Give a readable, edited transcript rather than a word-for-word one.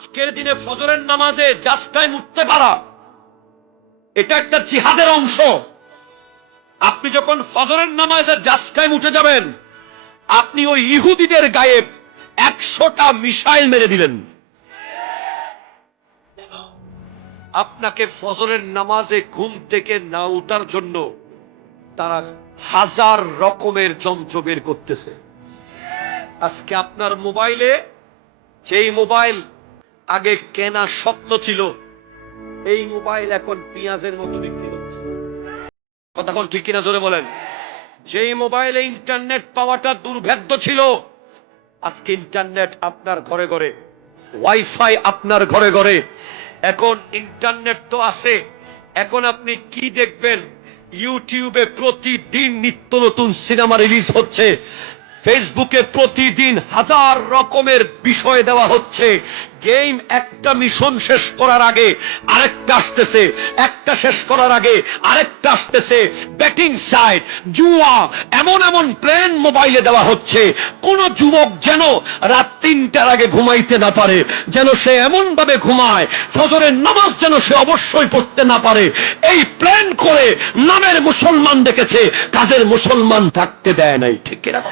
আজকের দিনে ফজরের নামাজে জাস্ট টাইম উঠতে পারা এটা একটা জিহাদের অংশ। আপনি যখন ফজরের নামাজে জাস্ট টাইম উঠে যাবেন, আপনি ওই ইহুদিদের গায়ে 100টা মিসাইল মেরে দিলেন। আপনাকে ফজরের নামাজে ঘুম থেকে না উঠার জন্য তারা হাজার রকমের যন্ত্র বের করতেছে। আজকে আপনার মোবাইলে, যেই মোবাইল আগে কেনা স্বপ্ন ছিল, এই মোবাইল এখন পেঁয়াজের মতো বিক্রি হচ্ছে। কথা কোন ঠিক কিনা জোরে বলেন। যেই মোবাইলে ইন্টারনেট পাওয়াটা দুর্ভেদ্য ছিল, আজকে ইন্টারনেট আপনার ঘরে ঘরে, ওয়াইফাই আপনার ঘরে ঘরে। এখন ইন্টারনেট তো আছে, এখন আপনি কি দেখবেন? ইউটিউবে প্রতিদিন নিত্য নতুন সিনেমা রিলিজ হচ্ছে, ফেসবুকে প্রতিদিন হাজার রকমের বিষয় দেওয়া হচ্ছে। গেম একটা মিশন শেষ করার আগে আরেকটা আসতেছে, একটা শেষ করার আগে আরেকটা আসতেছে। ব্যাটিং সাইট, জুয়া, এমন এমন প্ল্যান মোবাইলে দেওয়া হচ্ছে, কোন যুবক যেন রাত 3টার আগে ঘুমাইতে না পারে, যেন সে এমন ভাবে ঘুমায় ফজরের নামাজ যেন সে অবশ্যই পড়তে না পারে। এই প্ল্যান করে নামের মুসলমান দেখেছে, কাজের মুসলমান থাকতে দেয় নাই। ঠিক কিনা?